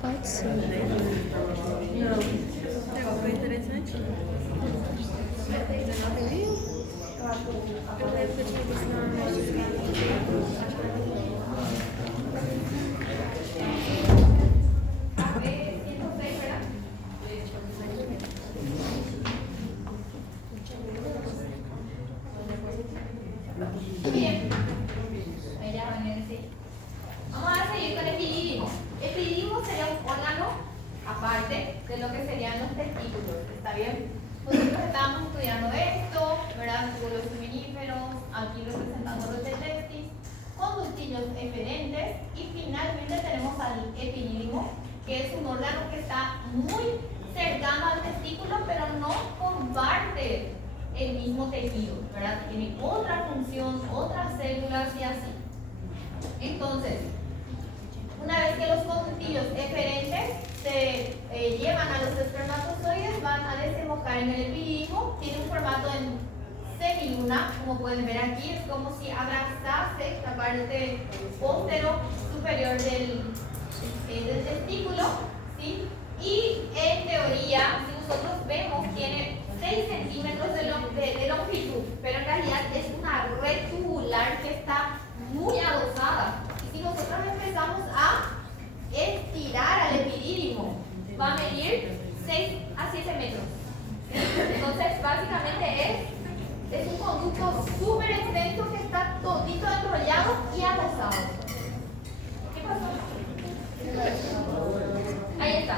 Pode ser. Foi interessante. 19 mil? Eu lembro que eu tinha visto na Bien. Vamos a seguir con el epidídimo. El epidídimo sería un órgano aparte de lo que serían los testículos. ¿Está bien? Nosotros estábamos estudiando esto, ¿verdad? Túbulos seminíferos, aquí representando los testis, conductillos eferentes y finalmente tenemos al epidídimo, que es un órgano que está muy cercano al testículo, pero no comparte el mismo tejido, ¿verdad? Tiene otra función, otras células y así. Entonces, una vez que los conductillos eferentes se llevan a los espermatozoides, van a desembocar en el epidídimo. Tiene un formato en semiluna, como pueden ver aquí, es como si abrazase la parte póstero superior del testículo, ¿sí? Y en teoría, si nosotros vemos, tiene 6 centímetros de longitud, pero en realidad es una red tubular que está muy adosada. Y si nosotros empezamos a estirar al epidídimo, va a medir 6 a 7 metros. Entonces, básicamente es un conducto súper extenso que está todito enrollado y adosado. ¿Qué pasó? Ahí está.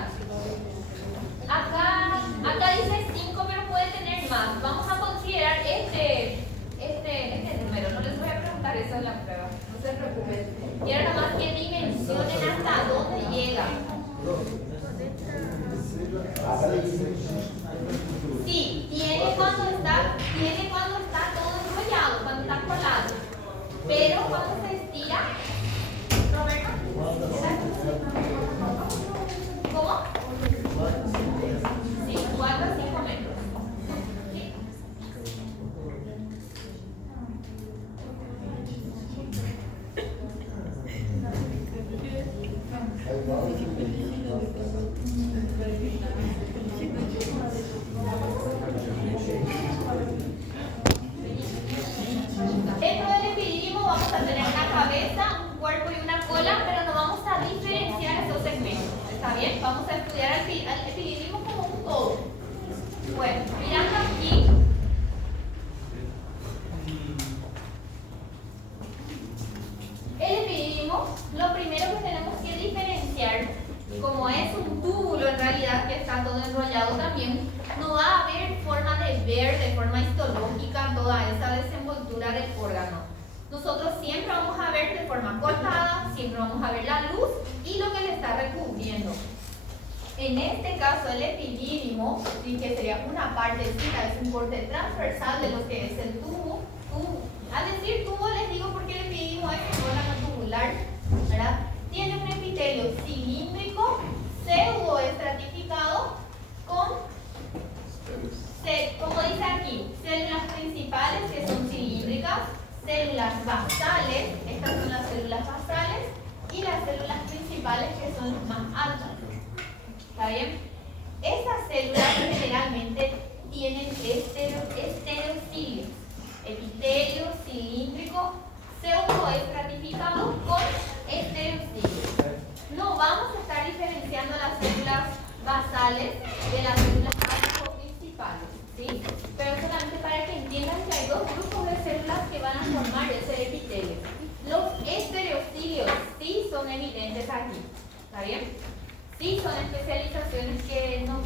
Acá dice 5, pero puede tener más. Vamos a considerar este número. No les voy a preguntar eso en la prueba. No se preocupen. Quiero nada más que dimensionen hasta dónde llega. Sí, tiene cuando está todo enrollado, cuando está colado. Pero cuando se estira, Roberto, ¿cómo? Sí, 4 a 5 metros. ¿Sí? Dentro del epidídimo vamos a tener una cabeza, un cuerpo y una cola, pero no vamos a diferenciar esos segmentos. ¿Está bien? Vamos a estudiar al epidídimo como un todo. Bueno, mirando aquí, el epidídimo, lo primero que tenemos que diferenciar, como es un túbulo en realidad que está todo enrollado también, no va a haber forma de ver de forma histológica toda esa desenvoltura del órgano. Nosotros siempre vamos a ver de forma cortada, siempre vamos a ver la luz y lo que le está recubriendo. En este caso, el epidídimo, ¿sí? Que sería una partecita, es un corte transversal de lo que es el tubo. Al decir tubo les digo porque el epidídimo es un órgano tubular, ¿verdad? Tiene un epitelio cilíndrico, pseudoestratificado, con, como dice aquí, células principales que son cilíndricas, células basales, estas son las células basales, y las células principales que son más altas. ¿Está bien? Estas células generalmente tienen estereocilios, epitelio cilíndrico pseudoestratificado con estereocilios. No vamos a estar diferenciando las células basales de las células principales, ¿sí? Pero solamente para que entiendan que hay dos grupos de células que van a formar ese epitelio. Los estereocilios sí son evidentes aquí, ¿está bien? Sí son especializaciones que nos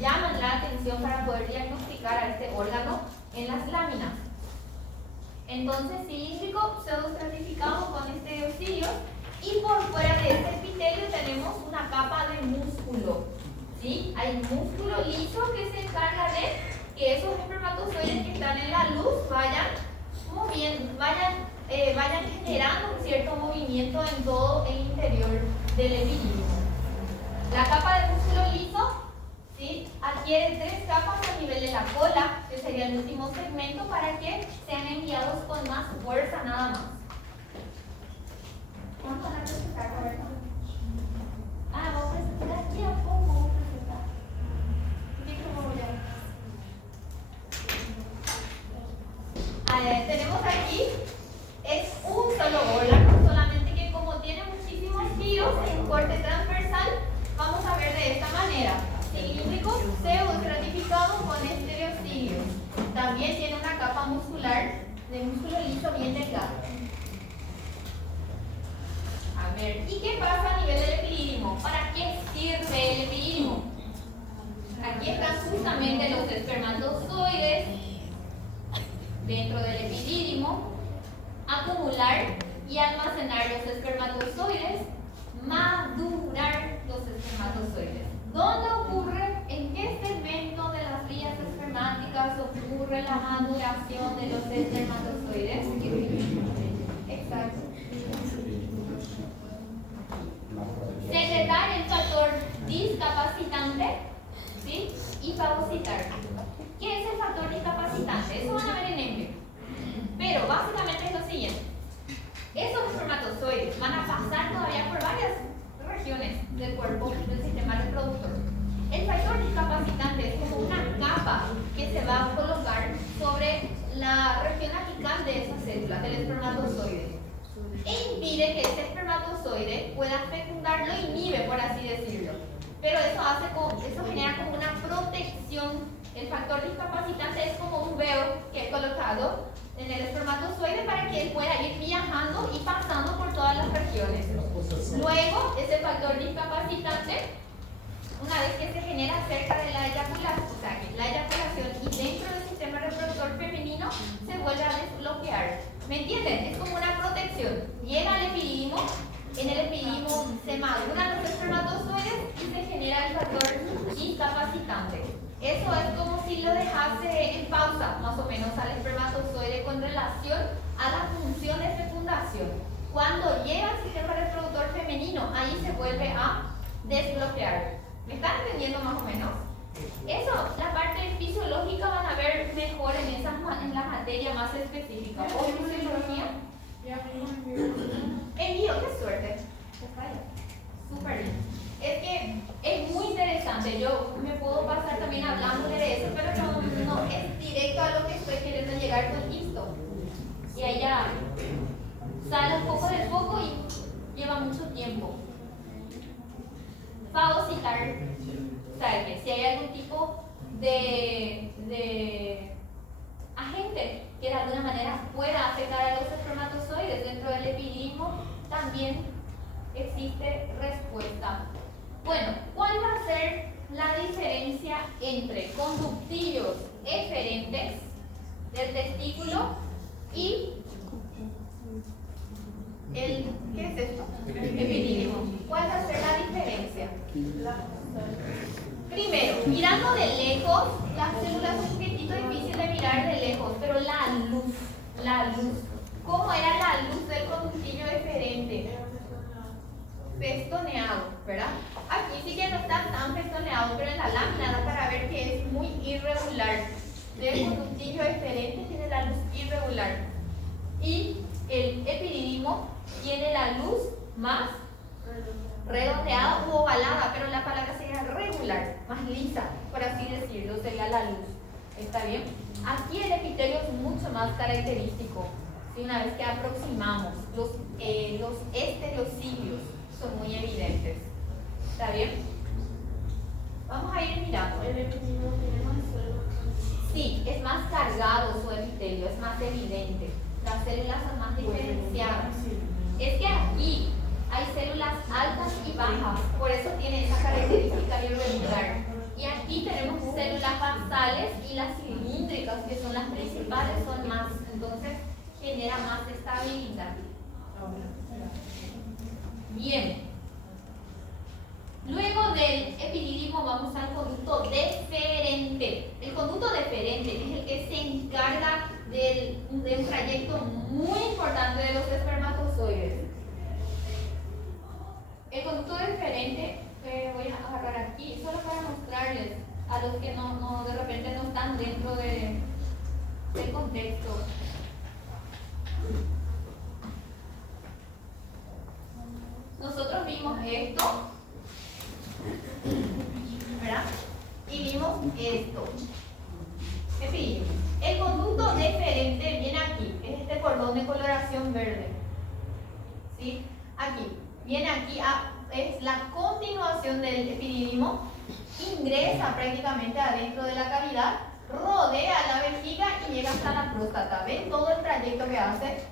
llaman la atención para poder diagnosticar a este órgano en las láminas. Entonces, cilíndrico, pseudoestratificado con estereocilios, y por fuera de este epitelio tenemos una capa de músculo, ¿sí? Hay músculo liso que se encarga de que esos espermatozoides que están en la luz vayan moviendo, vayan generando un cierto movimiento en todo el interior del epidídimo. La capa de músculo liso, ¿sí?, adquiere 3 capas a nivel de la cola, que sería el último segmento, para que sean enviados con más fuerza nada más. Vamos a presentar, Roberto. Vamos a presentar aquí a poco. Vamos a presentar. Tenemos aquí, es un solo órgano, solamente que como tiene muchísimos giros en corte transversal, vamos a ver de esta manera: cilíndrico, pseudoestratificado con estereocilios. También tiene una capa muscular de músculo liso bien delgado. A ver, ¿y qué pasa a nivel del epidídimo? ¿Para qué sirve el epidídimo? Aquí están justamente los espermatozoides dentro del epidídimo. Acumular y almacenar los espermatozoides, madurar los espermatozoides. ¿Dónde ocurre? ¿En qué segmento de las vías espermáticas ocurre la maduración de los espermatozoides? Exacto. Secretar el factor discapacitante, ¿sí?, y fagocitar. ¿Qué es el factor discapacitante? Eso van a ver en embrio. Pero básicamente es lo siguiente: esos espermatozoides van a pasar todavía por varias regiones del cuerpo del sistema reproductor. El factor discapacitante es como una capa que se va a colocar sobre la región apical de esa célula, del espermatozoide, e impide que ese espermatozoide pueda fecundar, lo inhibe, por así decirlo. Pero eso genera como una protección. El factor discapacitante es como un velo que he colocado en el espermatozoide para que él pueda ir viajando y pasando por todas las regiones. Luego, ese factor discapacitante, una vez que se genera cerca de la eyaculación, o sea, que la eyaculación y dentro del sistema reproductor femenino, se vuelve a desbloquear. ¿Me entienden? Es como una protección. Llega al epidídimo, en el epidídimo se maduran los espermatozoides y se genera el factor discapacitante. Eso es como si lo dejase en pausa, más o menos, al espermatozoide con relación a la función de fecundación. Cuando llega al sistema reproductor femenino, ahí se vuelve a desbloquear. ¿Me están entendiendo más o menos? Eso, la parte fisiológica van a ver mejor en la materia más específica. ¿O fisiología? Envío, qué suerte. Súper bien. Es que es muy interesante. Yo me puedo pasar también hablándole de eso, pero no es directo a lo que estoy queriendo llegar con esto. Y allá sale un poco del foco y lleva mucho tiempo. Fagocitar. O sea, que si hay algún tipo de agente que de alguna manera pueda afectar a los espermatozoides dentro del epidídimo, también existe respuesta. Bueno, ¿cuál va a ser la diferencia entre conductillos eferentes del testículo y ¿qué es esto? El epidídimo. ¿Cuál va a ser la diferencia? Primero, mirando de lejos, las células son un poquitito difícil de mirar de lejos, pero la luz. ¿Cómo era la luz del conductillo eferente? Festoneado, ¿verdad? Aquí sí que no está tan festoneado, pero en la lámina da para ver que es muy irregular. El conductillo eferente tiene la luz irregular. Y el epidídimo tiene la luz más redondeada u ovalada, pero la palabra sería regular, más lisa, por así decirlo, sería la luz. ¿Está bien? Aquí el epitelio es mucho más característico. Si una vez que aproximamos, los estereocilios son muy evidentes. ¿Está bien? Vamos a ir mirando. Sí, es más cargado su epitelio, es más evidente. Las células son más diferenciadas. Es que aquí hay células altas y bajas, por eso tiene esa característica irregular. Y aquí tenemos células basales y las cilíndricas, que son las principales, son más, entonces genera más estabilidad. Bien. Luego del epidídimo vamos al conducto deferente. El conducto deferente es el que se encarga de un trayecto muy importante de los espermatozoides. El conducto deferente, voy a agarrar aquí, solo para mostrarles a los que de repente no están dentro del contexto. Nosotros vimos esto, ¿verdad? Y vimos esto. El conducto deferente viene aquí, es este cordón de coloración verde. ¿Sí? Aquí, viene aquí, es la continuación del epidídimo, ingresa prácticamente adentro de la cavidad, rodea la vejiga y llega hasta la próstata. ¿Ven todo el trayecto que hace?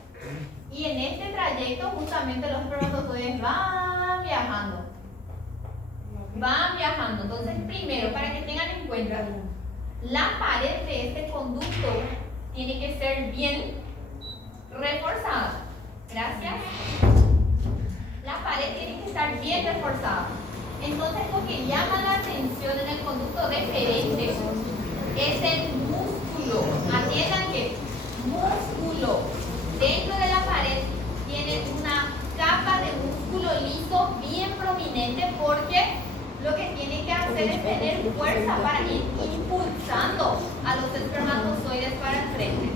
Y en este trayecto justamente los espermatozoides van viajando. Entonces, primero, para que tengan en cuenta, la pared de este conducto tiene que ser bien reforzada. Gracias. La pared tiene que estar bien reforzada. Entonces, lo que llama la atención en el conducto deferente es el músculo. Atiendan que músculo dentro de la pared tiene una capa de músculo liso bien prominente, porque lo que tiene que hacer es tener fuerza para ir impulsando a los espermatozoides para el frente.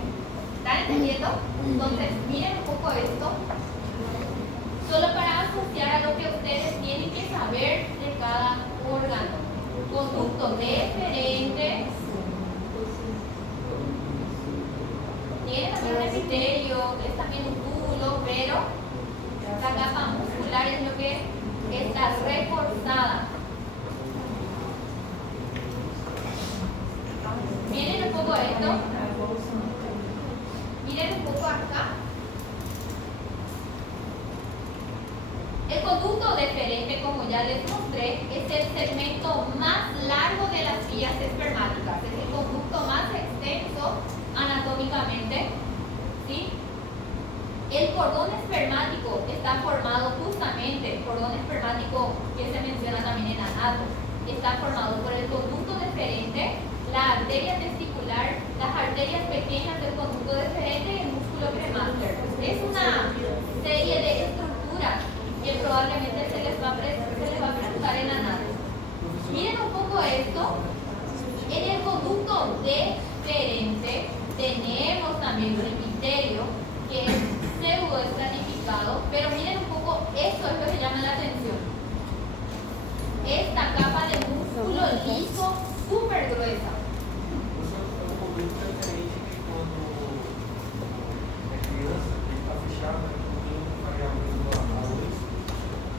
¿Están entendiendo? Entonces, miren un poco esto, solo para asociar a lo que ustedes tienen que saber de cada órgano. Conducto deferente, tiene también un epitelio, es también un túbulo, pero la capa muscular es lo que está reforzada. Miren un poco esto. Miren un poco acá. El conducto deferente, como ya les mostré, es el segmento más largo de las vías espermáticas. Es el conducto más extenso anatómicamente. ¿Sí? El cordón espermático está formado justamente, el cordón espermático que se menciona también en anato, está formado por el conducto deferente, la arteria testicular, las arterias pequeñas del conducto deferente y el músculo cremaster. Es una serie de estructuras que probablemente se les va a presentar en anato. Miren un poco esto. En el conducto deferente tenemos también un epitelio que es pseudoestratificado, pero miren un poco, esto es lo que llama la atención. Esta capa de músculo liso súper gruesa.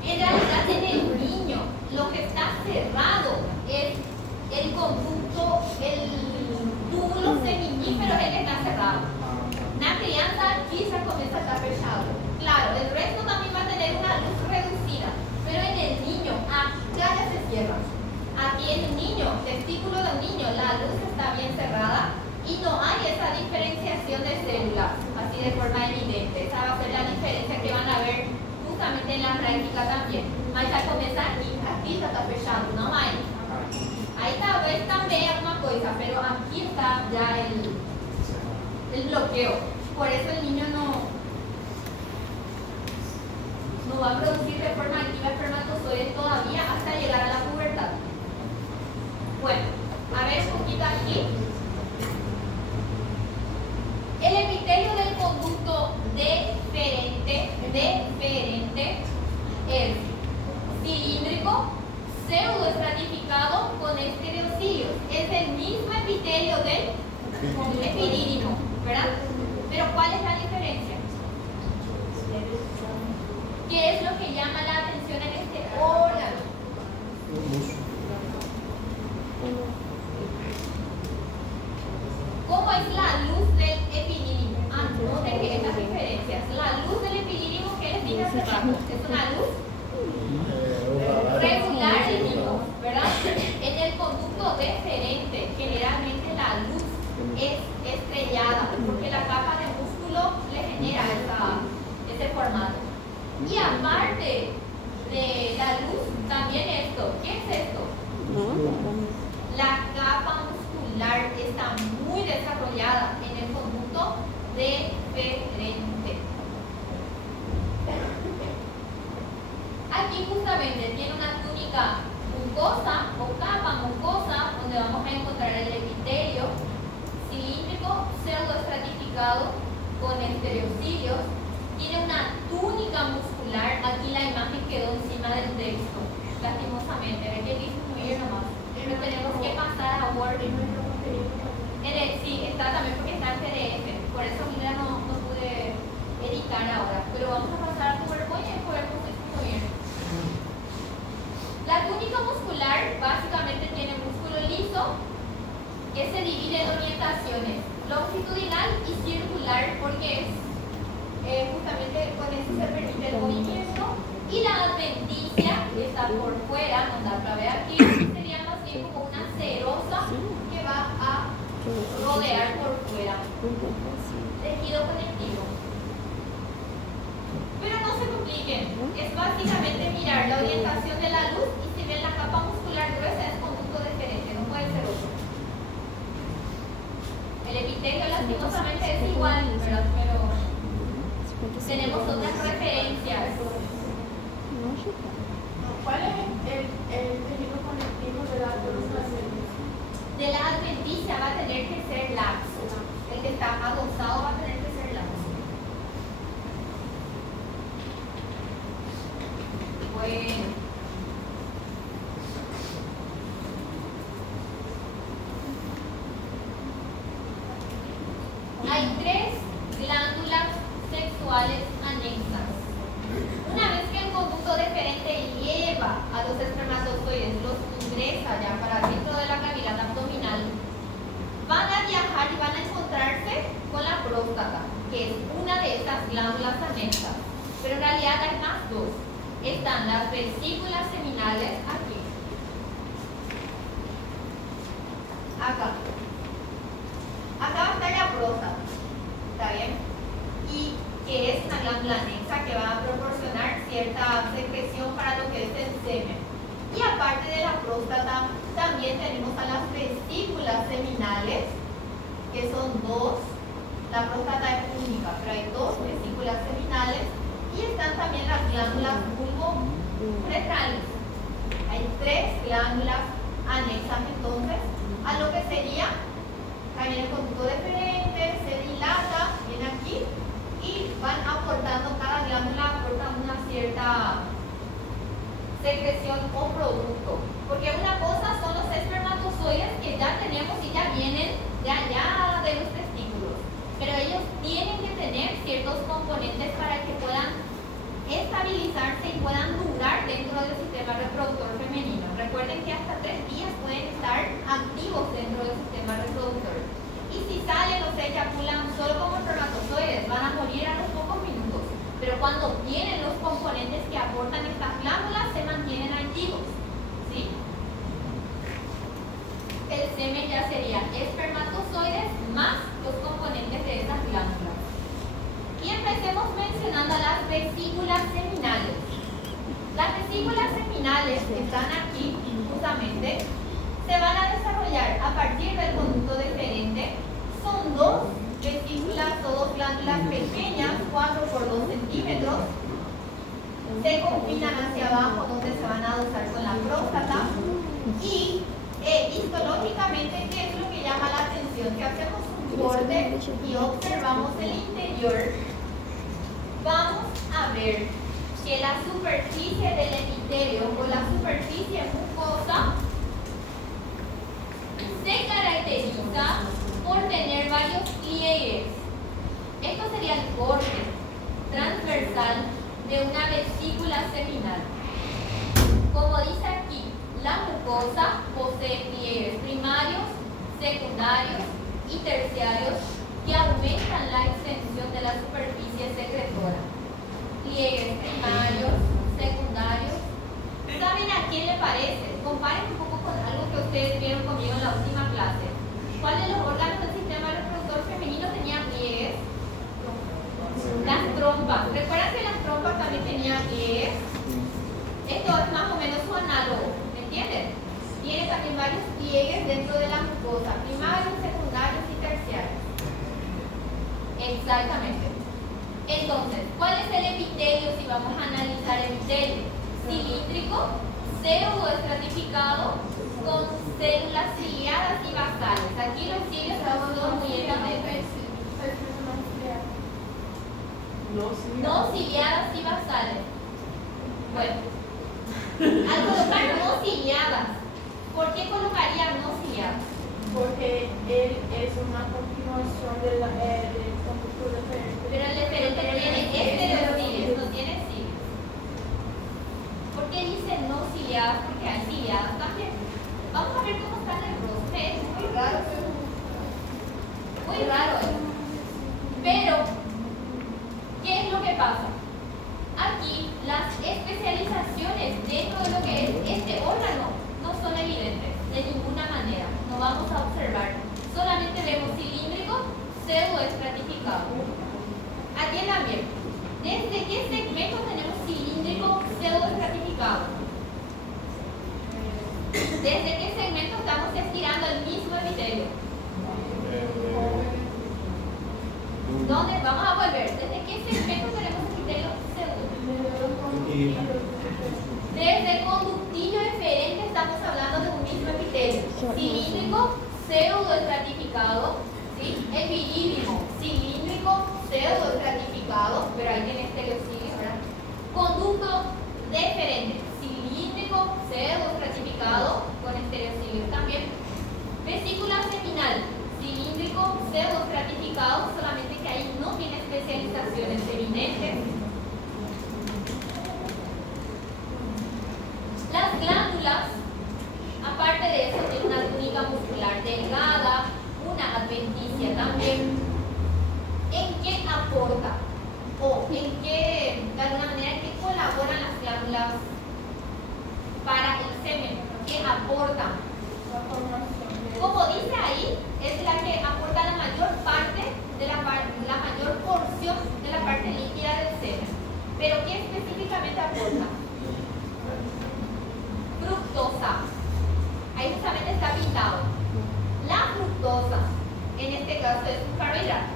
En realidad en el niño lo que está cerrado es el conducto, el túbulo seminífero es el que está cerrado. Una crianza aquí se comienza a estar fechado. Claro, el resto también va a tener una luz reducida, pero en el niño, acá ya se cierra. Aquí en un niño, testículo de un niño, la luz está bien cerrada y no hay esa diferenciación de células, así de forma evidente. Esa va a ser la diferencia que van a ver justamente en la práctica también. Mas a começar aqui já está fechado, não aí. Aí talvez também alguma coisa, pero aquí está ya el bloqueo. Por eso el niño no va a producir de forma activa espermatozoides todavía hasta llegar a la pubertad. Bueno, a ver un poquito aquí. El epitelio del conducto deferente es cilíndrico, pseudoestratificado con estereocilios. Es el mismo epitelio del epidídimo, ¿verdad? Pero ¿cuál es la diferencia? ¿Qué es lo que llama la atención en este órgano? ¿Cómo es la luz del epidídimo? Noten que estas diferencias. La luz del epidídimo, ¿qué les dije hace rato? Es una luz regular, dijimos, ¿verdad? En el conducto deferente, generalmente la luz es estrellada, porque la capa de músculo le genera ese formato. Y aparte de la luz, También esto. ¿Qué es esto? La capa muscular está muy desarrollada en el conducto deferente. Aquí justamente tiene una túnica mucosa o capa mucosa donde vamos a encontrar el epitelio cilíndrico pseudoestratificado con estereocilios. Tiene una túnica muscular. Aquí la imagen quedó encima del texto, lastimosamente. Ve que disminuye nomás. Pero tenemos que pasar a Word. Sí, está también porque está en PDF. Por eso mira, no pude editar ahora. Pero vamos a pasar a PowerPoint y el PowerPoint se escucha bien. La túnica muscular básicamente tiene músculo liso que se divide en orientaciones longitudinal y circular porque es justamente con eso se permite el movimiento, y la adventicia que está por fuera, donde la ve aquí, sería más bien como una serosa que va a rodear por fuera tejido conectivo. Pero no se compliquen, es básicamente mirar la orientación de la luz y si ven la capa muscular gruesa es conducto deferente, no puede ser otro. El epitelio lastimosamente es igual, ¿verdad? Pero tenemos otras referencias. ¿Cuál es el tejido conectivo de la columna? De la adventicia va a tener que ser laxo. El que está adosado va a tener que ser laxo. Bueno. Hay 3 glándulas sexuales anexas. Una vez que el conducto deferente lleva a los espermatozoides, los ingresa ya para dentro de la cavidad abdominal, van a viajar y van a encontrarse con la próstata, que es una de estas glándulas anexas. Pero en realidad hay más 2. Están las vesículas seminales aquí. Acá. Acá va a estar la próstata. ¿Está bien? Y que es una glándula anexa que va a proporcionar cierta secreción para lo que es el semen. Y aparte de la próstata, también tenemos a las vesículas seminales, que son 2. La próstata es única, pero hay 2 vesículas seminales. Y están también las glándulas vulvo-uretrales. Hay 3 glándulas anexas entonces a lo que sería también el conducto deferente, se dilata, viene aquí y van aportando, cada glándula aporta una cierta secreción o producto. Porque una cosa son los espermatozoides que ya tenemos y ya vienen de allá de los testículos. Pero ellos tienen que tener ciertos componentes para que puedan estabilizarse y puedan durar dentro del sistema reproductor femenino. Recuerden que hasta 3 días pueden estar activos dentro del sistema reproductor. Y si salen o se eyaculan solo como espermatozoides, van a morir a los pocos minutos. Pero cuando tienen los componentes que aportan estas glándulas, se mantienen activos. ¿Sí? El semen ya sería espermatozoides más los componentes de estas glándulas. Y empecemos mencionando a las vesículas seminales. Las vesículas seminales que están aquí, justamente, se van a desarrollar a partir del conducto deferente. Son 2 vesículas o 2 glándulas pequeñas, 4 por 2 centímetros. Se confinan hacia abajo, donde se van a adosar con la próstata. Y histológicamente, ¿qué es lo que llama la atención? Si hacemos un corte y observamos el interior, vamos a ver que la superficie del epitelio o la superficie mucosa se caracteriza por tener varios pliegues. Esto sería el corte transversal de una vesícula seminal. Como dice aquí, la mucosa posee pliegues primarios, secundarios y terciarios que aumentan la extensión de la superficie secretora. Pliegues primarios, secundarios. ¿Saben a quién le parece? Comparen un poco con algo que ustedes vieron conmigo en la última clase. ¿Cuál de los órganos del sistema reproductor femenino tenía pliegues? Las trompas. ¿Recuerdan que las trompas también tenían pliegues? Esto es más o menos su fructosa, primarios, secundarios y terciarios. Exactamente. Entonces, ¿cuál es el epitelio si vamos a analizar el epitelio? Cilíndrico, pseudoestratificado, con células ciliadas y basales. Aquí los cilios son muy evidentes. No ciliadas y basales. Bueno, al colocar no ciliadas, ¿por qué colocaría no ciliadas? Porque él es una continuación del conducto referente. Pero el referente tiene estereocilios, no tiene cilios. ¿Por qué dice no ciliadas? Porque hay ciliadas también. Vamos a ver cómo está en el rostro. Es muy raro. Muy raro eso. Pero, ¿qué es lo que pasa? Aquí las especializaciones dentro de lo que es este órgano no son evidentes de ninguna manera. No vamos a observar. Solamente vemos cilíndrico, pseudoestratificado. Atiendan bien. ¿Desde qué segmento tenemos cilíndrico, pseudoestratificado? ¿Desde qué segmento estamos estirando el mismo epitelio? ¿Dónde? Vamos a volver. ¿Desde qué segmento tenemos epitelio pseudo? Desde conductillo eferente estamos hablando de un mismo epitelio. Cilíndrico, pseudoestratificado, ¿sí? Epidídimo, cilíndrico, pseudoestratificado, pero ahí tiene estereocilios, ¿verdad? Conducto deferente, cilíndrico, pseudoestratificado, con estereocilios también. Vesícula seminal, cilíndrico, pseudoestratificado, solamente que ahí no tiene especializaciones evidentes. Las glándulas, aparte de eso, tienen una túnica muscular delgada, una adventicia también. ¿En qué aporta? O en qué, de alguna manera, en qué colaboran las glándulas para el semen? ¿Qué aportan? Como dice ahí, es la que aporta la mayor parte de la mayor porción de la parte líquida del semen. Pero ¿qué específicamente aporta? Fructosa. Ahí justamente está pintado. La fructosa, en este caso, es un carbohidrato,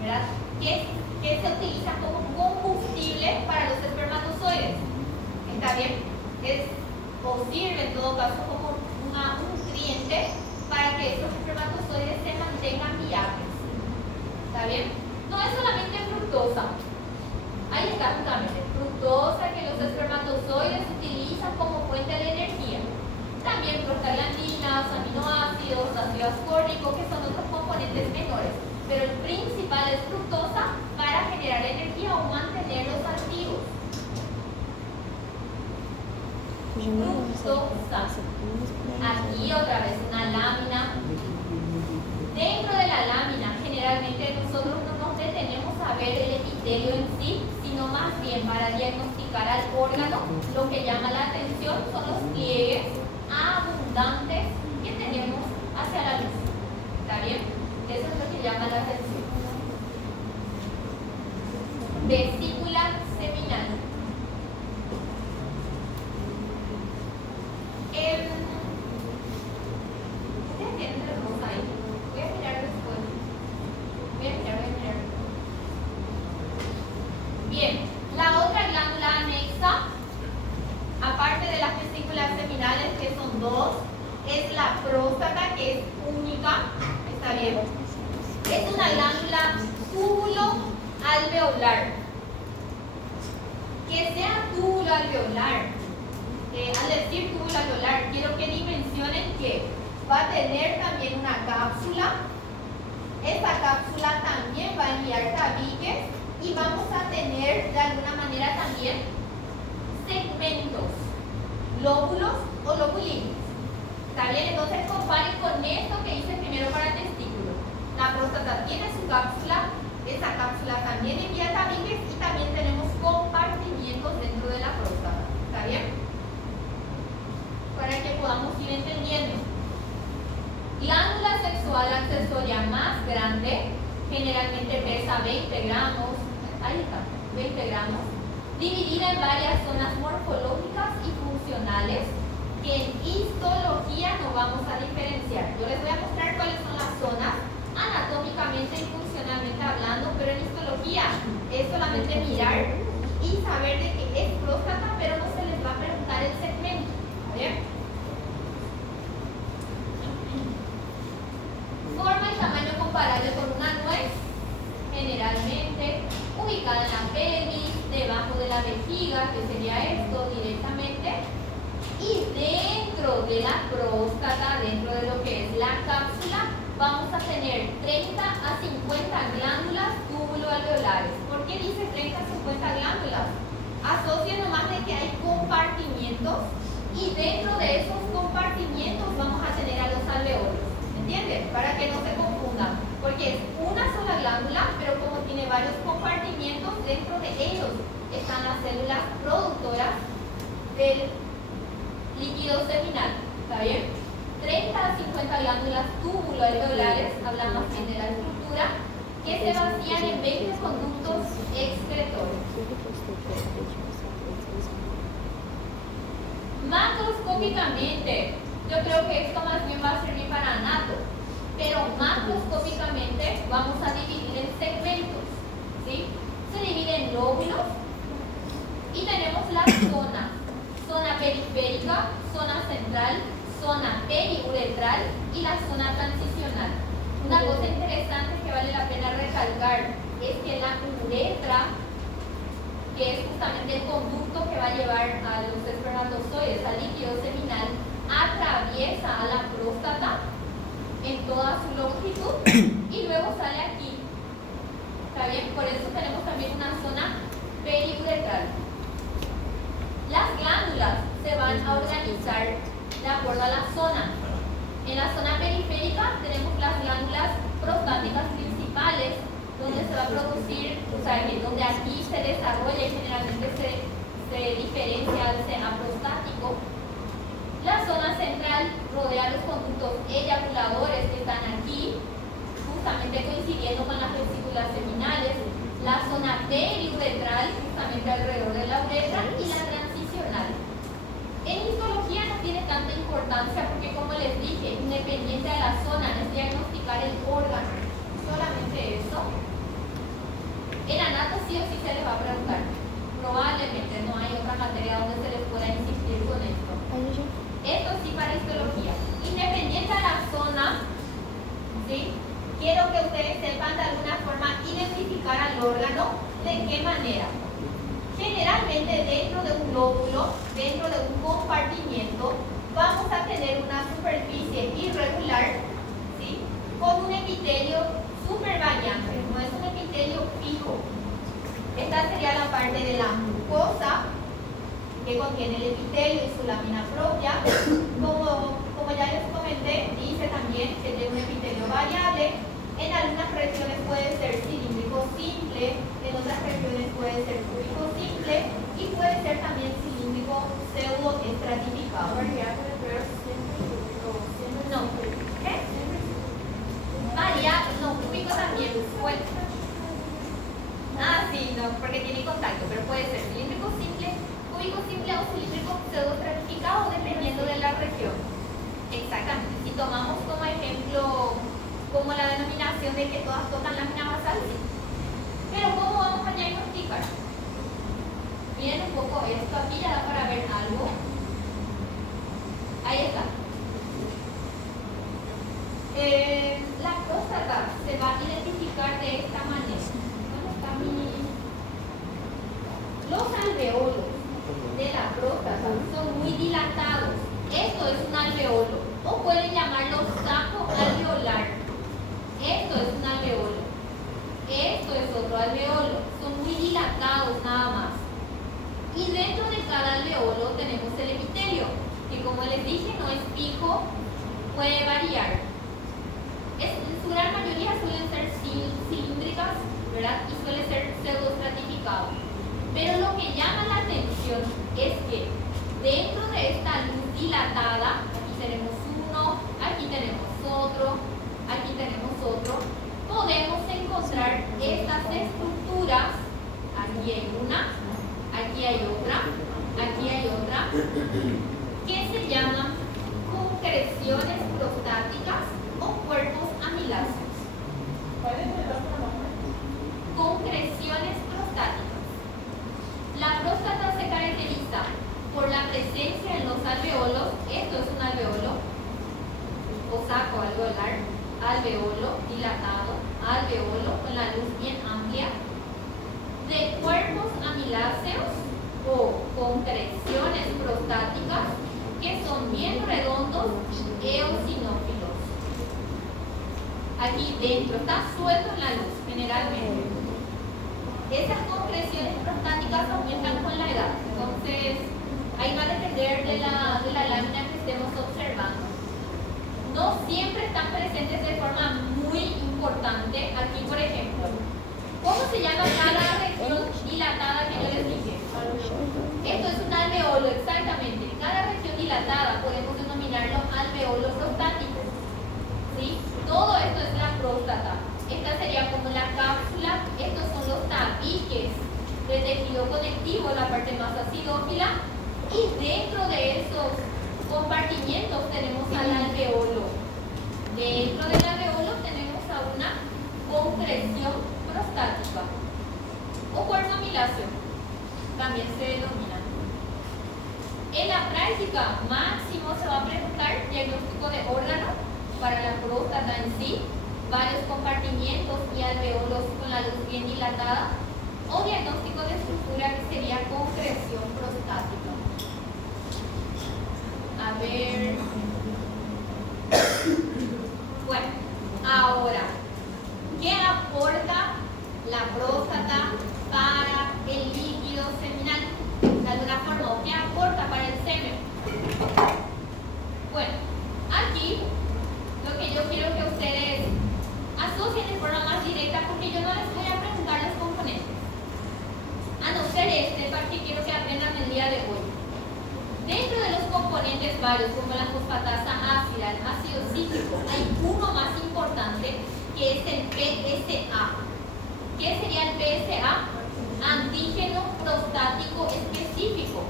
¿verdad? Que se utiliza como combustible para los espermatozoides. ¿Está bien? O sirve en todo caso como un nutriente para que esos espermatozoides se mantengan viables. ¿Está bien? No es solamente fructosa. Ahí está justamente. Fructosa que los espermatozoides utilizan como fuente de energía. También prostaglandinas, aminoácidos, ácido ascórbico, que son otros componentes menores. Pero el principal es fructosa para generar energía o mantenerlos activos. Fructosa. Aquí otra vez una lámina. Dentro de la lámina, generalmente nosotros no nos detenemos a ver el epitelio en sí, sino más bien para diagnosticar al órgano. Lo que llama la atención son los pliegues abundantes que tenemos hacia la luz. ¿Está bien? Eso es lo que llama la atención. Vesícula seminal. Ustedes tienen el rosa ahí. Voy a mirar después. Voy a mirar. Bien, la otra glándula anexa, aparte de las vesículas seminales, que son dos, es la próstata, que es única. ¿Está bien? Es una glándula túbulo alveolar. Que sea túbulo alveolar. Al decir túbulo alveolar, quiero que dimensionen que va a tener también una cápsula. Esta cápsula también va a enviar tabiques y vamos a tener de alguna manera también segmentos, lóbulos o lobulinos. ¿Está bien? Entonces comparen con esto que hice primero para el testículo. La próstata tiene su cápsula, esa cápsula también envía tabiques y también tenemos compartimientos dentro de la próstata. ¿Está bien? Para que podamos ir entendiendo. Glándula sexual accesoria más grande, generalmente pesa 20 gramos, ahí está, 20 gramos, dividida en varias zonas morfológicas y funcionales que en histología no vamos a diferenciar. Yo les voy a comparable con una nuez, generalmente ubicada en la pelvis, debajo de la vejiga, que sería esto directamente, y dentro de la próstata, dentro de lo que es la cápsula, vamos a tener 30 a 50 glándulas túbulo-alveolares. ¿Por qué dice 30 a 50 glándulas? Asocia nomás de que hay compartimientos y dentro de esos compartimientos vamos a tener a los alveolos. ¿Entienden? Para que no se confundan. Porque es una sola glándula, pero como tiene varios compartimientos, dentro de ellos están las células productoras del líquido seminal. ¿Está bien? 30 a 50 glándulas túbulo-alveolares, hablamos bien de la estructura, que se vacían en 20 conductos excretorios. Macroscópicamente, yo creo que esto más bien va a servir para anato, pero macroscópicamente vamos a dividir en segmentos, ¿sí? Se divide en lóbulos y tenemos la zona periférica, zona central, zona periuretral y la zona transicional. Una cosa interesante que vale la pena recalcar es que la uretra, que es justamente el conducto que va a llevar a los espermatozoides al líquido seminal, atraviesa a la próstata en toda su longitud y luego sale aquí. ¿Está bien? Por eso tenemos también una zona periuretral. Las glándulas se van a organizar de acuerdo a la zona. En la zona periférica tenemos las glándulas prostáticas principales, donde se va a producir, o sea, donde aquí se desarrolla y generalmente se diferencia al seno prostático. La zona central rodea los conductos eyaculadores que están aquí, justamente coincidiendo con las vesículas seminales. La zona periuretral, justamente alrededor de la uretra, y la transicional. En histología no tiene tanta importancia porque, como les dije, independiente de la zona, es diagnosticar el órgano. Solamente eso. En anato sí o sí se les va a preguntar. Probablemente no hay otra materia donde se les pueda insistir con esto. Esto sí para histología. Independiente de la zona, ¿sí? Quiero que ustedes sepan de alguna forma identificar al órgano. ¿De qué manera? Generalmente dentro de un lóbulo, dentro de un compartimiento, vamos a tener una superficie irregular, ¿sí? Con un epitelio súper variante, no es un epitelio fijo. Esta sería la parte de la mucosa, que contiene el epitelio y su lámina propia. Como ya les comenté, dice también que tiene un epitelio variable. En algunas regiones puede ser cilíndrico simple, en otras regiones puede ser cúbico simple y puede ser también cilíndrico pseudo estratificado. No. ¿Qué? Variable, no, cúbico también. Sí, no, porque tiene contacto, pero puede ser cilíndrico simple, cúbico simple o cilíndrico pseudo estratificado dependiendo de la región. Exactamente. Si tomamos como ejemplo como la denominación de que todas tocan lámina basal, sí. Pero ¿cómo vamos a diagnosticar? Miren un poco esto, aquí ya da para ver algo. Ahí está. La próstata se va a identificar de esta manera. ¿Dónde está mi...? Los alveolos de la próstata son muy dilatados. Esto es un alveolo, o pueden llamarlo saco alveolar. Esto es un alveolo. Esto es otro alveolo. Son muy dilatados nada más. Y dentro de cada alveolo tenemos el epitelio, que como les dije no es fijo, puede variar. En su gran mayoría suelen ser cilíndricas, ¿verdad? Y suele ser pseudoestratificado. Pero lo que llama la atención es que dentro de esta luz dilatada, aquí tenemos uno, aquí tenemos otro, aquí tenemos otro, podemos encontrar estas estructuras. Aquí hay una, aquí hay otra, aquí hay otra, que se llaman concreciones prostáticas o cuerpos amiláceos. ¿Cuál es el otro nombre? Concreciones prostáticas. La próstata se caracteriza por la presencia en los alveolos. Esto es un alveolo o saco alveolar. alveolo dilatado, alveolo con la luz bien amplia, de cuerpos amiláceos o concreciones prostáticas que son bien redondos y eosinófilos. Aquí dentro está suelto en la luz, generalmente. Esas concreciones prostáticas aumentan con la edad, entonces ahí va a depender de la lámina que estemos observando. No siempre están presentes de forma muy importante. Aquí, por ejemplo, ¿cómo se llama cada región dilatada que yo les dije? Esto es un alveolo, exactamente. Cada región dilatada podemos denominarlo alveolo prostático. ¿Sí? Todo esto es la próstata. Esta sería como la cápsula. Estos son los tabiques del tejido conectivo, la parte más acidófila. Y dentro de esos compartimientos tenemos al alveolo. Dentro del alveolo tenemos a una concreción prostática o cuerpo amiláceo, también se denomina. En la práctica máximo se va a preguntar diagnóstico de órgano para la próstata en sí, varios compartimientos y alveolos con la luz bien dilatada, o diagnóstico de estructura que sería concreción prostática. A ver. Bueno, ahora, ¿qué aporta la próstata para el líquido seminal? De alguna forma, ¿qué aporta para el semen? Bueno, aquí lo que yo quiero que ustedes asocien de forma más directa, porque yo no les voy a preguntar los componentes, a no ser este, para que quiero que aprendan el día de hoy. Dentro de los componentes varios, como la fosfatasa ácida, el ácido cítrico, hay uno más importante que es el PSA. ¿Qué sería el PSA? Antígeno prostático específico.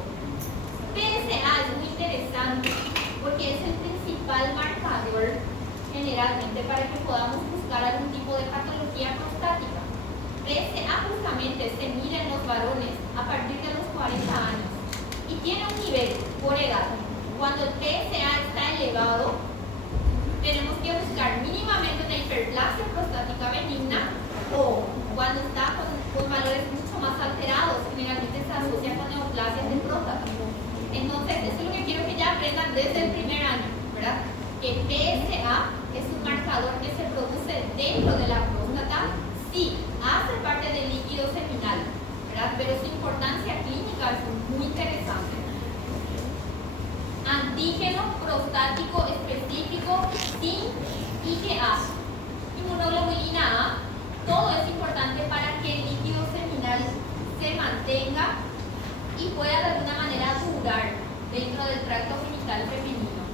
PSA es muy interesante porque es el principal marcador generalmente para que podamos buscar algún tipo de patología prostática. PSA justamente se mide en los varones a partir de los 40 años. Y tiene un nivel por edad. Cuando el PSA está elevado, tenemos que buscar mínimamente una hiperplasia prostática benigna, o cuando está con valores mucho más alterados, generalmente se asocia con neoplasias de próstata. Entonces, eso es lo que quiero que ya aprendan desde el primer año, ¿verdad? Que PSA es un marcador que se produce dentro de la próstata, sí, hace parte del líquido seminal, ¿verdad? Pero su importancia clínica es muy interesante. Antígeno prostático específico sin IgA, inmunoglobulina A, todo es importante para que el líquido seminal se mantenga y pueda de alguna manera durar dentro del tracto genital femenino.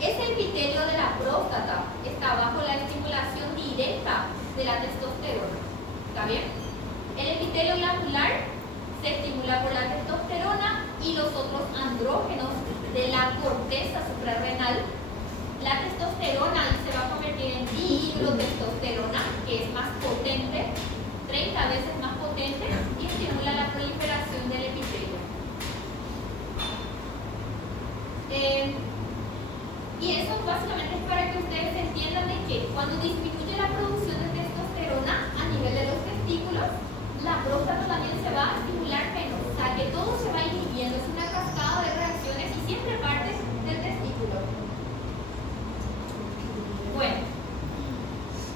Ese epitelio de la próstata está bajo la estimulación directa de la testosterona. ¿Está bien? El epitelio glandular se estimula por la testosterona y los otros andrógenos de la corteza suprarrenal. La testosterona se va a convertir en dihidrotestosterona, que es más potente, 30 veces más potente, y estimula la proliferación del epitelio. Y eso básicamente es para que ustedes entiendan de que cuando disminuye la producción de testosterona a nivel de los testículos, la próstata también se va a estimular menos, o sea que todo se va inhibiendo, es una cascada de reacciones y siempre parte del testículo. Bueno,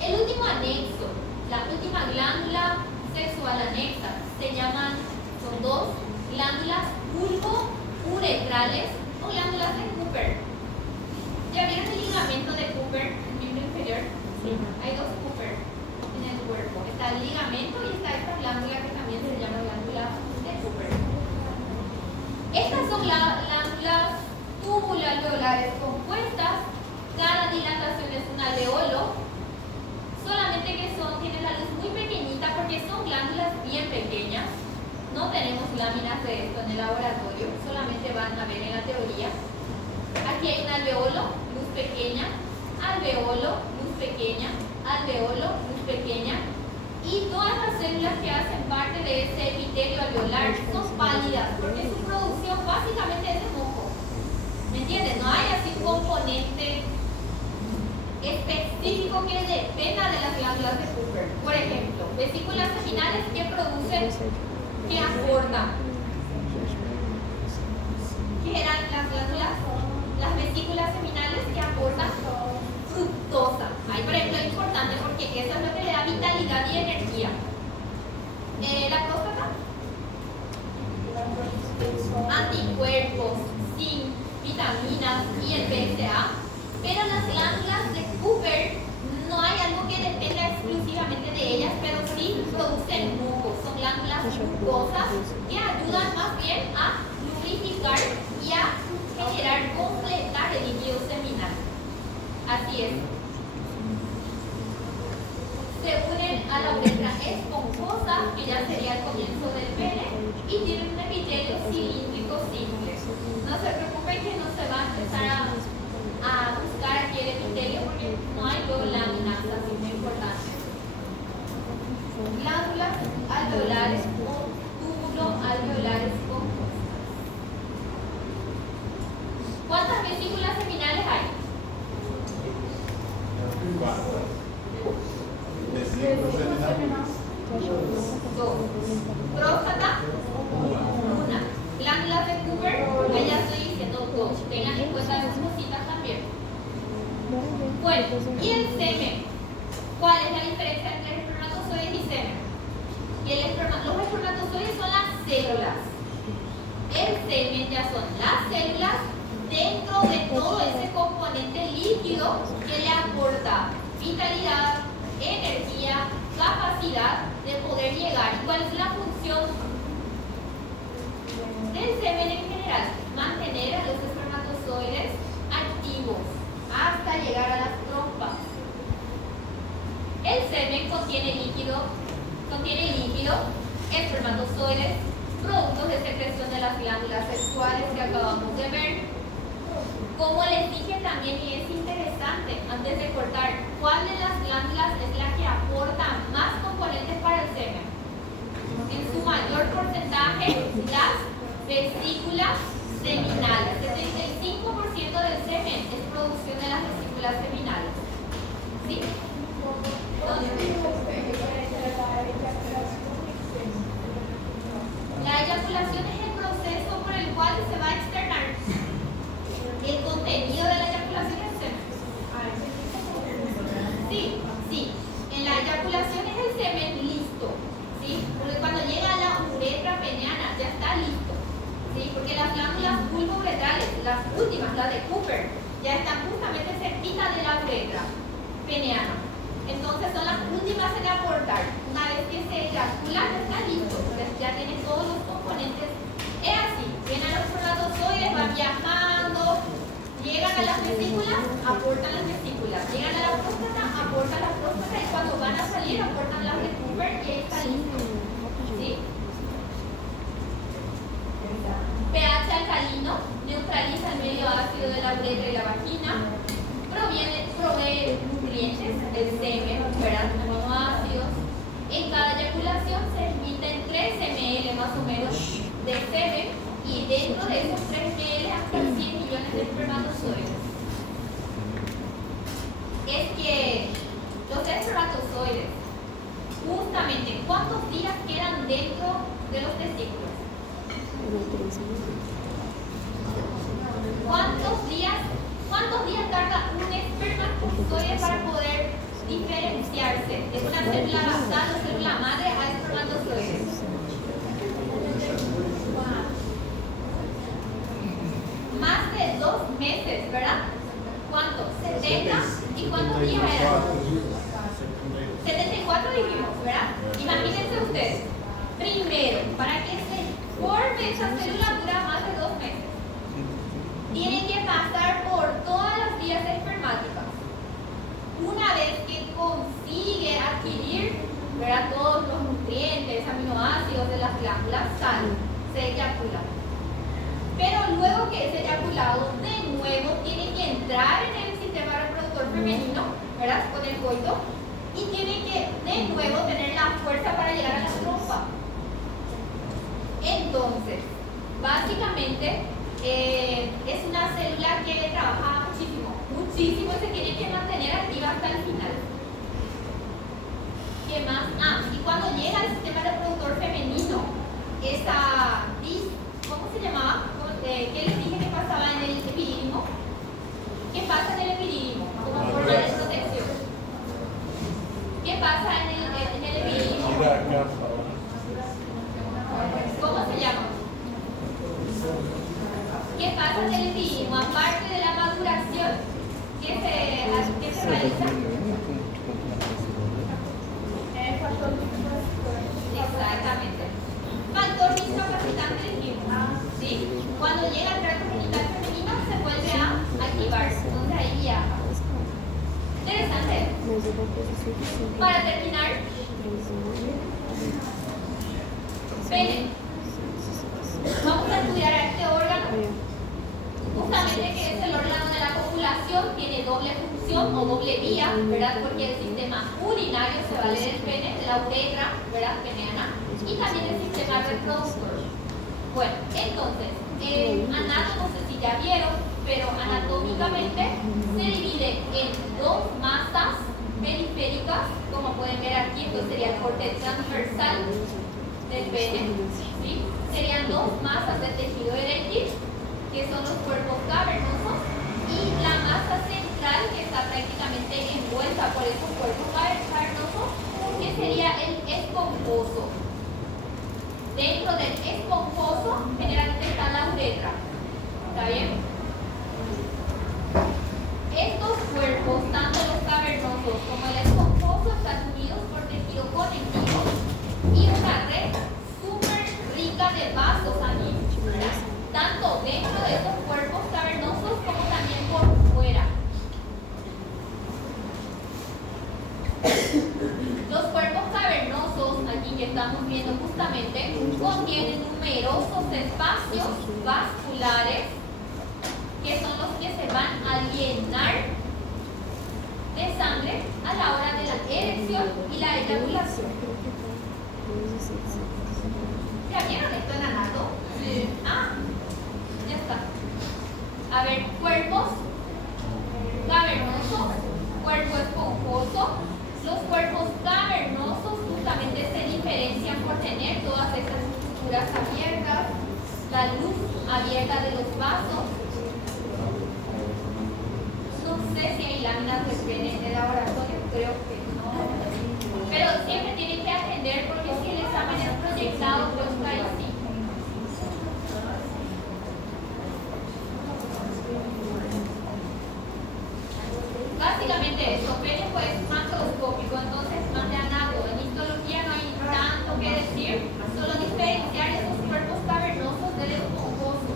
el último anexo, la última glándula sexual anexa, son dos glándulas vulvo-uretrales o glándulas de Cooper. ¿Ya vieron el ligamento de Cooper, el miembro inferior? Sí. Hay dos Cooper en el cuerpo. Está el ligamento y está esta glándula que también se llama glándula de Cooper. Estas son glándulas tubuloalveolares compuestas. Cada dilatación es un alveolo, solamente que tienen la luz muy pequeñita porque son glándulas bien pequeñas. No tenemos láminas de esto en el laboratorio, solamente van a ver en la teoría. Aquí hay un alveolo, luz pequeña, alveolo, luz pequeña, alveolo, luz pequeña, y todas las células que hacen parte de ese epitelio alveolar son pálidas porque su producción básicamente es de moco. ¿Me entienden? No hay así un componente aporta de las glándulas de Cooper. Por ejemplo, vesículas seminales que producen, que aportan. ¿Qué eran las glándulas? Las vesículas seminales que aportan fructosa. Ahí, por ejemplo, es importante porque eso es lo que le da vitalidad y energía. La próstata, anticuerpos, zinc, vitaminas y el PSA. Pero las glándulas de Cooper no hay algo que dependa exclusivamente de ellas, pero sí producen mucos. Son glándulas mucosas que ayudan más bien a lubrificar y a generar, completar el líquido seminal. Así es. Se unen a la uretra esponjosa, que ya sería el comienzo del pene, y tienen un epitelio cilíndrico simple. No se preocupen que no se va a empezar a buscar aquí el epitelio porque no hay luego láminas, así muy importante. Glándulas alveolares o túbulo alveolares compuestas. ¿Cuántas vesículas seminales hay? Dos. Próstata, una. Glándulas de Cooper, allá estoy diciendo dos. Tengan en cuenta esas cositas también. Bueno, ¿y el semen? ¿Cuál es la diferencia entre espermatozoides y semen? Los espermatozoides son las células. El semen ya son las células dentro de todo ese componente líquido que le aporta vitalidad, energía, capacidad de poder llegar. ¿Y cuál es la función del semen en general? Mantener a los espermatozoides activos hasta llegar a las trompas. El semen contiene líquido, espermatozoides, productos de secreción de las glándulas sexuales que acabamos de ver. Como les dije también, y es interesante, antes de cortar, ¿cuál de las glándulas es la que aporta más componentes para el semen? En su mayor porcentaje, las vesículas seminales. 75% del semen es producción de las vesículas seminales. ¿Sí? La eyaculación es el proceso por el cual se va a externar el contenido de la eyaculación es el semen. Sí. En la eyaculación es el semen listo. ¿Sí? Porque cuando llega a la uretra peniana ya está listo. ¿Sí? Porque las glándulas vulvouretrales, las últimas, las de Cooper, ya están justamente cerquita de la uretra peniana. Entonces son las últimas en aportar. Una vez que se eyacula ya está listo. Entonces ya tiene todos los componentes. Es así. Vienen los espermatozoides, van viajando, llegan a las vesículas, aportan las vesículas. Llegan a la próstata, aportan la próstata y cuando van a salir aportan las de Cooper y ahí está listo. ¿Sí? pH alcalino, neutraliza el medio ácido de la uretra y la vagina, provee nutrientes del semen, aminoácidos. En cada eyaculación se emiten 3 ml más o menos de semen y dentro de esos 3 ml hasta 100 millones de espermatozoides. Es que los espermatozoides, justamente, ¿cuántos días quedan dentro de los testículos? ¿Cuántos días tarda un espermatozoide para poder diferenciarse de una célula basal o célula madre a espermatozoides? Más de 2 meses, ¿verdad? ¿Cuántos? 70. ¿Y cuántos días eran? 74 dijimos, ¿verdad? Imagínense ustedes. Primero, para que se forme esa célula dura más de 2 meses. Tienen que pasar por todas las vías espermáticas. Una vez que consigue adquirir, ¿verdad?, todos los nutrientes, aminoácidos de las glándulas, sale, se eyacula. Pero luego que es eyaculado, de nuevo tiene que entrar en el sistema reproductor femenino, ¿verdad?, con el coito, y tiene que de nuevo tener la fuerza para llegar a la trompa. Entonces, básicamente es una célula que trabaja muchísimo y se tiene que mantener activa hasta el final. ¿Qué más? Ah, y cuando llega al sistema reproductor femenino, esa ¿cómo se llamaba? ¿Qué les dije que pasaba en el epidídimo? ¿Qué pasa en el epidídimo como forma de protección? ¿Qué pasa en el epidídimo? ¿Cómo se llama? ¿Qué pasa en el epidídimo? Aparte de la maduración, ¿qué se realiza? Exactamente. Factor discapacitante dijimos, ¿sí? Cuando llega al tracto genital femenino se vuelve a activar, entonces ahí viaja. Interesante. Para terminar, pene. Vamos a estudiar a este órgano, justamente que es el órgano de la copulación, tiene doble función o doble vía, ¿verdad? Porque el sistema urinario se vale del pene, de la uretra, ¿verdad? Peneana, y también el sistema reproductor. Bueno, entonces, no sé si ya vieron, pero anatómicamente se divide en dos masas periféricas, como pueden ver aquí, esto sería el corte transversal del pene, ¿sí? Serían dos masas de tejido eréctil, que son los cuerpos cavernosos, y la masa central que está prácticamente envuelta por esos cuerpos cavernosos, que sería el esponjoso. Dentro del esponjoso generalmente está la uretra. ¿Está bien? Estos cuerpos, tanto los cavernosos como el esponjoso, están unidos por tejido conectivo y una red súper rica de vasos sanguíneos, ¿verdad? Tanto dentro de estos cuerpos cavernosos como también por fuera. Los cuerpos cavernosos, aquí que estamos viendo justamente, contienen numerosos espacios vasculares que son los que se van a llenar de sangre a la hora de la erección y la eyaculación. ¿Ya vieron esto en anato? Sí. Ah, ya está. A ver, cuerpos cavernosos, cuerpo esponjoso. Los cuerpos cavernosos justamente se diferencian por tener todas estas estructuras abiertas, la luz abierta de los vasos. No sé si hay láminas de pene en el laboratorio, creo que no. Pero siempre tienen que atender porque si el examen es proyectado, pues ahí sí. Básicamente esto, pene pues macroscópico, entonces más de anato. En histología no hay tanto que decir, solo diferenciar esos cuerpos cavernosos del esponjoso.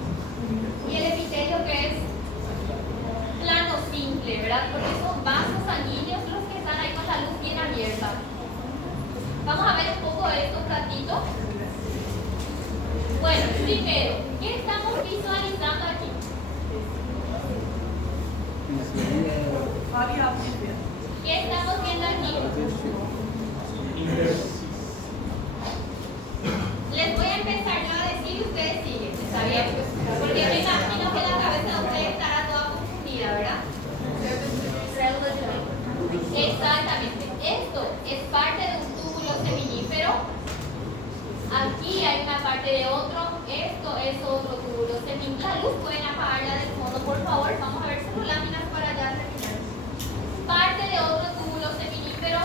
Y el epitelio que es plano simple, ¿verdad? Porque son vasos sanguíneos los que están ahí con la luz bien abierta. Vamos a ver un poco de estos ratitos. Bueno, primero, ¿qué estamos visualizando aquí? ¿Qué estamos viendo aquí? Les voy a empezar yo a decir y ustedes siguen, ¿está bien? Porque me imagino que la cabeza de ustedes estará toda confundida, ¿verdad? Exactamente. Esto es parte de un túbulo seminífero. Aquí hay una parte de otro. Esto es otro túbulo seminífero. La luz pueden apagarla del fondo, por favor. Vamos a ver sus láminas para allá terminar. Parte de otro túbulo seminífero.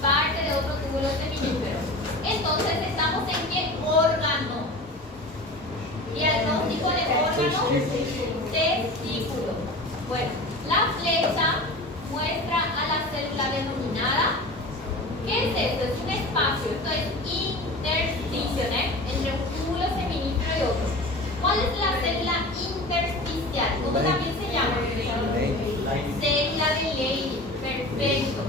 Parte de otro túbulo seminífero. Entonces, ¿estamos en qué órgano? Diagnóstico de órgano. Testículo. Bueno, la flecha muestra a la célula denominada. ¿Qué es esto? Es un espacio. Esto es intersticio, entre un túbulo seminífero y otro. ¿Cuál es la célula intersticial? ¿Cómo también se llama? Célula de Leydig. Perfecto.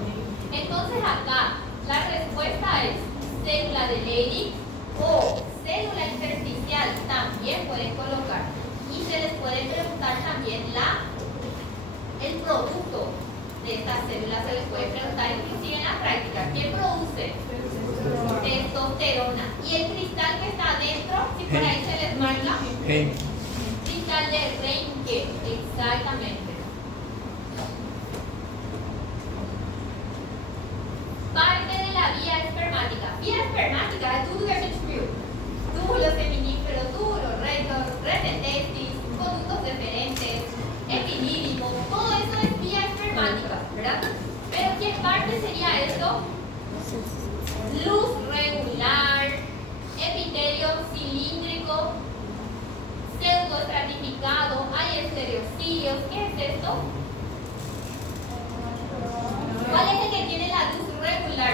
Entonces acá la respuesta es célula de Leydig o célula intersticial. También pueden colocar. Y se les puede preguntar también el producto de estas células. Se les puede preguntar inclusive en la práctica. ¿Qué produce? Testosterona. Y el cristal que está adentro, si por ahí se les marca, cristal de Reinke. Exactamente. Parte de la vía sería esto? Luz regular, epitelio cilíndrico, pseudoestratificado, hay estereocilios. ¿Qué es esto? ¿Cuál es el que tiene la luz regular?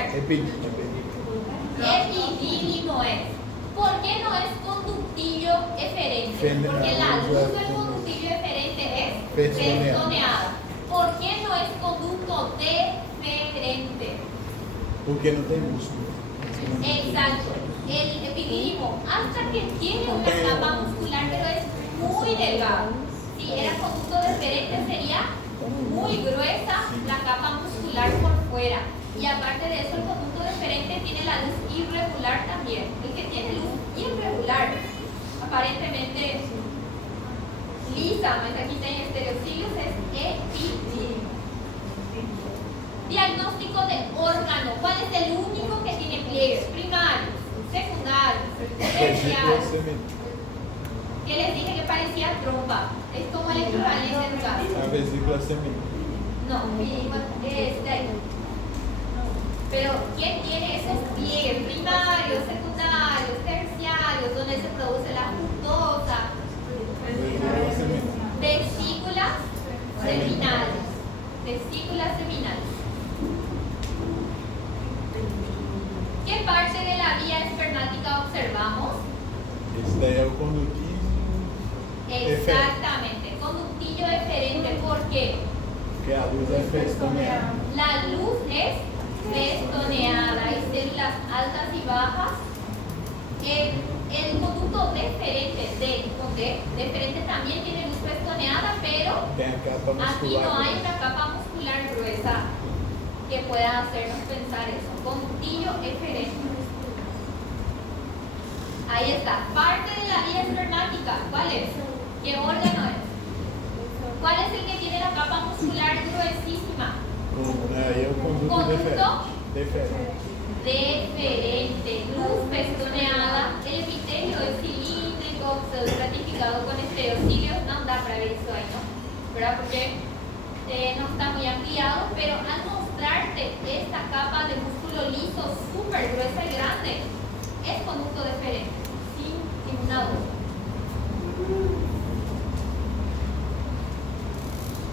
Epidídimo es. ¿Por qué no es conductillo eferente? Porque la luz del conductillo eferente es festoneada. ¿Por qué no es conducto deferente? Porque no tem músculo. Exacto. El epidídimo, hasta que tiene una capa muscular, pero es muy delgado. Si era conducto deferente, sería muy gruesa la capa muscular por fuera. Y aparte de eso, el conducto deferente tiene la luz irregular también. El que tiene luz irregular, aparentemente lisa, mensajita en estereocilios, es epidídimo. Diagnóstico de órgano. ¿Cuál es el único que tiene pliegues? Primarios, secundarios, terciarios. ¿Qué les dije que parecía trompa? Es como el equivalente en caso. A vesícula semínea. No, pero ¿quién tiene esos pliegues? Primarios, secundarios, terciarios, donde se produce la fructosa. Vesículas seminales. Vesículas seminales. ¿Qué parte de la vía espermática observamos? Esse daí é o condutilho. Exactamente, conductillo deferente. ¿Por qué? Que a luz é festoneada. La luz es festoneada, hay células altas y bajas. El conducto deferente, deferente también tiene luz festoneada, pero Tem a capa muscular. aquí no hay una capa muscular gruesa que pueda hacernos pensar eso. Conductillo eferente. Ahí está. Parte de la vía espermática. ¿Cuál es? ¿Qué órgano es? ¿Cuál es el que tiene la capa muscular gruesísima? Aí é o conduto Conducto deferente. deferente. Luz festoneada. El epitelio es cilíndrico, pseudoestratificado con estereocilios. No da para ver eso ahí, ¿no? ¿Verdad? Porque no está muy ampliado, pero al mostrarte esta capa de músculo liso súper gruesa y grande, es conducto deferente, sin ninguna duda.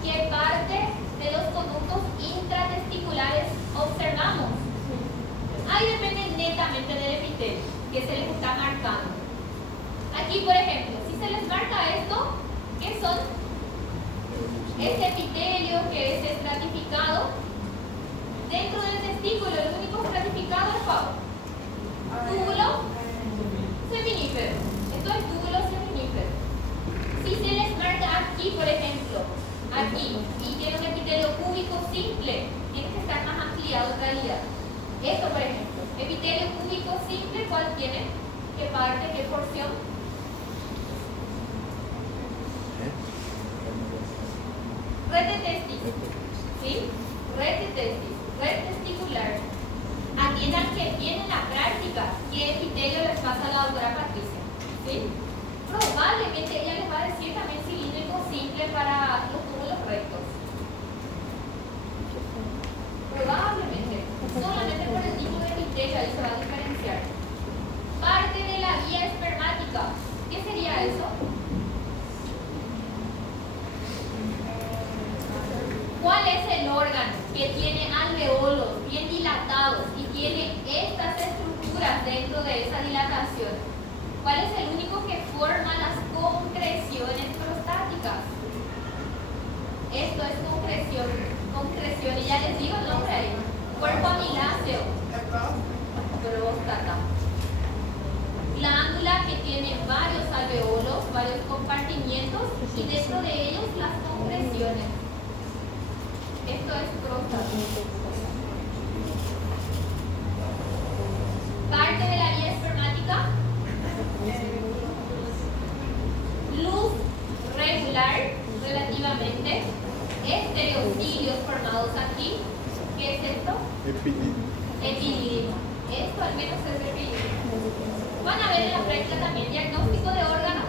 ¿Qué parte de los conductos intratesticulares observamos? Ahí depende netamente del epitelio que se les está marcando. Aquí, por ejemplo, si se les marca esto, ¿qué son? Este epitelio que es estratificado dentro del testículo, el único estratificado es ¿cuál? Túbulo seminífero. Esto es túbulo seminífero. Si se les marca aquí, por ejemplo, aquí, y tiene un epitelio cúbico simple, tiene que estar más ampliado en realidad. Esto, por ejemplo, epitelio cúbico simple, ¿cuál tiene? ¿Qué parte? ¿Qué porción? Red de testis. ¿Sí? Red de testis. Red testicular. Atiendan que bien en la práctica qué epitelio les pasa a la doctora Patricia. ¿Sí? Probablemente ella les va a decir también cilíndrico simple para los túbulos rectos. Probablemente. Solamente por el tipo de epitelio ahí se va a diferenciar. Parte de la vía espermática. ¿Qué sería eso? ¿Cuál es el órgano que tiene alveolos bien dilatados y tiene estas estructuras dentro de esa dilatación? ¿Cuál es el único que forma las concreciones prostáticas? Esto es concreción. Concreción, y ya les digo el nombre ahí. Cuerpo amiláceo. Próstata. Glándula que tiene varios alveolos, varios compartimientos y dentro de ellos las concreciones. Esto es próstata. Parte de la vía espermática. Luz regular, relativamente. Estereocilios formados aquí. ¿Qué es esto? Epidídimo. Epidídimo. Esto al menos es epidídimo. Van a ver en la práctica también diagnóstico de órgano.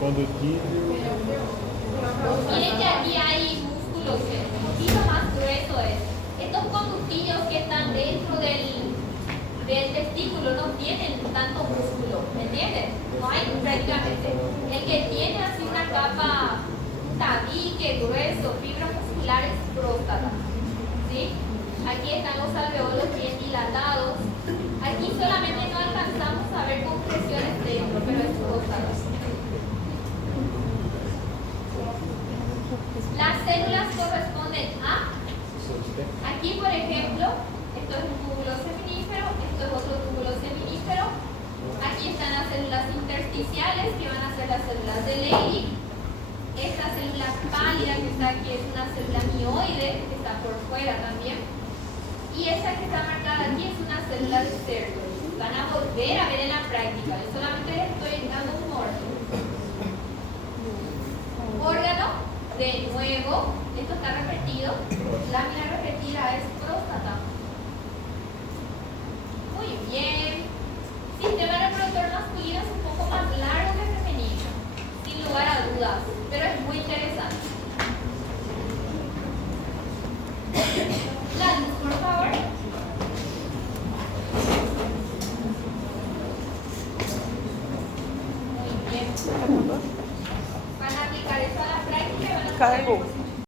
Condutilho. Miren que aquí hay músculos, un poquito más grueso es. óvulos no tienen tanto músculo, ¿me entienden? No hay prácticamente. El que tiene así una capa, un tabique grueso, fibras musculares, próstata. ¿Sí? Aquí están los alveolos bien dilatados. Aquí solamente no alcanzamos a ver compresiones dentro, pero es próstata. Las células corresponden a, aquí por ejemplo, esto es un túbulo seminífero, esto es otro túbulo seminífero. Aquí están las células intersticiales, que van a ser las células de Leydig. Esta célula pálida que está aquí es una célula mioide, que está por fuera también. Y esta que está marcada aquí es una célula de Sertoli. Van a volver a ver en la práctica, yo solamente les estoy dando un orden. Órgano, de nuevo, esto está repetido, lámina repetida es próstata. Muy bien. Sistema reproductor masculino es un poco más largo que femenino, sin lugar a dudas, pero es muy interesante. La luz, por favor. Muy bien. Van a aplicar esto a la práctica y van a Cargo.